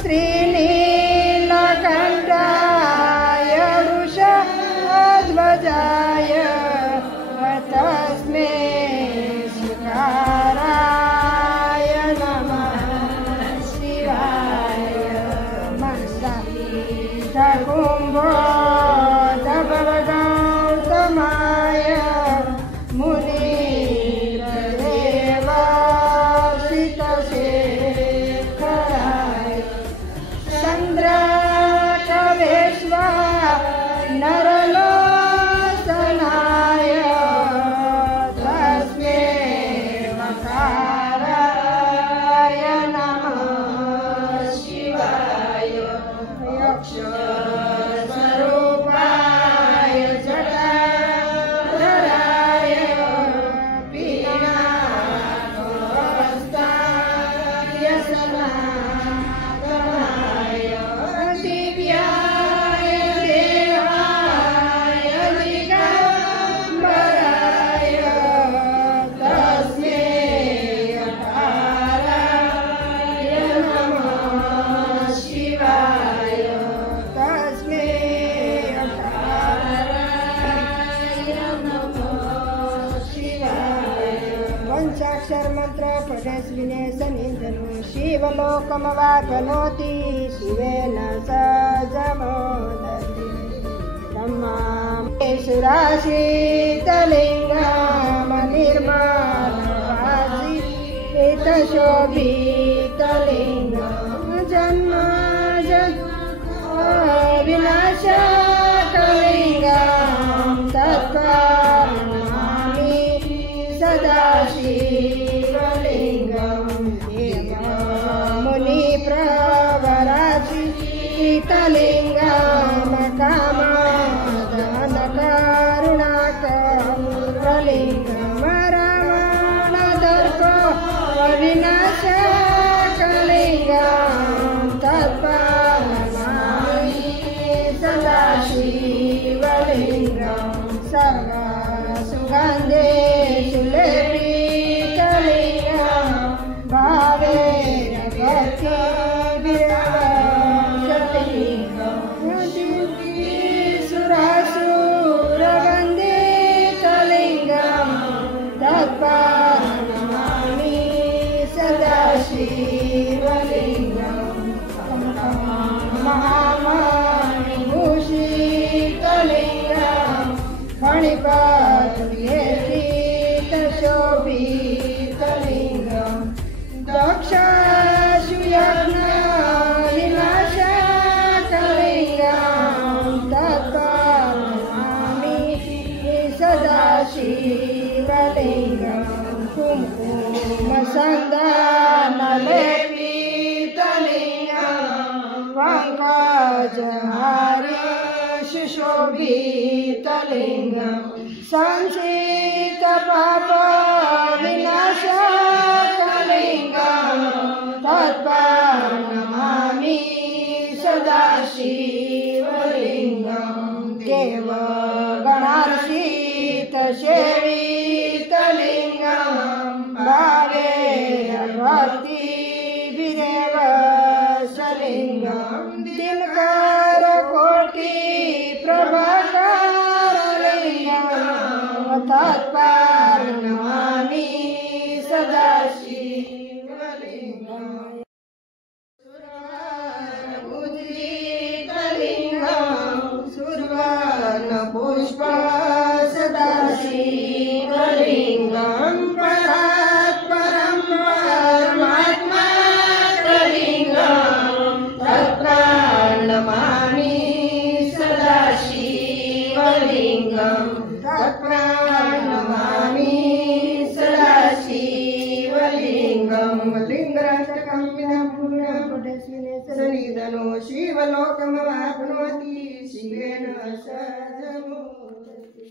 श्रीनीलकण्ठाय वृषध्वजाय तस्मै शिकाराय नमः शिवाय मन्दकुम्भोदभवगौतमाय मुनिर्देवासितशेखराय चन्द्रकवेश्वर नरलोचनाय तस्मै मकाराय नमः शिवाय यक्षस्वरूपाय जटाधराय पीनाकवस्त्राय सनातनाय दिव्याय देवाय दिगम्बराय तस्मै अकाराय नमः शिवाय तस्मै अकाराय नमः शिवाय पंचाक्षर मंत्र पठस्विने सनिधनु शिवलोकमवाप्नोति शिवेन सजमोदति ब्रह्माशीतलिङ्गमनिर्मलभासितशोभितलिङ्गं जन्म विनाशकलिङ्गं तत्त्वमामि सदाशिवलिङ्गं मुनिप्रवराचितलिङ्गं कामदानकरुणाकरलिङ्गं रमणदर्पो विनाशकलिङ्गं तत्त्वमामि सदाशिवलिङ्गं सर्वसुगन्धे सुलेपितलिङ्गं भावेन भक्तिविरवसतिलिङ्गं सुरासुरवन्दितलिङ्गं तत्त्वमामि सदाशिवलिङ्गं महामणिभूषितलिङ्गं फणिपद्मशोभितलिङ्गं दक्षाशुयज्ञविनाशकलिङ्गं तत्त्वमामि सदाशिवलिङ्गं कुङ्कुमसन्दानलेपितलिङ्गं पङ्कजहारी सुशोभितलिङ्गं संसितपापविनाशकलिङ्गं तत्त्वमामि सदाशिवलिङ्गं देवगणार्चितसेवितलिङ्गं भावेन भक्तिविदेवसलिङ्गं दिनकरकोटिप्रभाकरलिङ्गं तत्त्वमामि सदाशिवलिङ्गं सुवर्णपुष्प सदाशिवलिङ्गं परात्परं परमात्माकलिङ्गं तत्प्रणमामि सदाशिवलिङ्गं तत्प्रणमामि सदाशिवलिङ्गं लिङ्गराजकं विना पुण्यपुटस्मिने सनिधनो शिवलोकमवाप्नोति शिवेन सजमोदति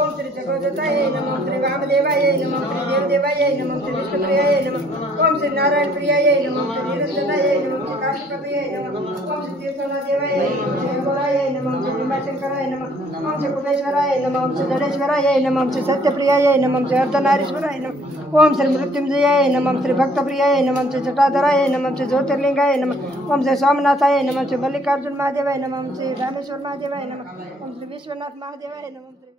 ओम श्री जगोदताय नमः श्री वामदेवाय नमः श्री देवदेवाय नमः श्री विष्णुप्रियाय नमः ओम श्री नारायण प्रियाय नमः श्री निरंजनाय नमः काशीपतये नमः ओम श्री तीर्थनाथदेवाय नमः ओम श्री गोराय नमः ओम श्री भीमाशंकराय नमः ओम श्री कुबेश्वराय नमः ओम श्री जडेश्वराय नमः ओम श्री सत्यप्रियाय नमः ओम श्री अर्धनारीश्वराय नमः ओम श्री मृत्युंजयाय नमः ओम श्री भक्तप्रियाय नमः ओम श्री जटाधराय नमः ओम श्री ज्योतिर्लिंगाय नमः ओम श्री स्वामीनाथाय नमः ओम श्री मल्लिकार्जुन महादेवाय नमः ओम श्री रामेश्वर महादेवाय नमः ओम श्री विश्वनाथ महादेवाय नमः।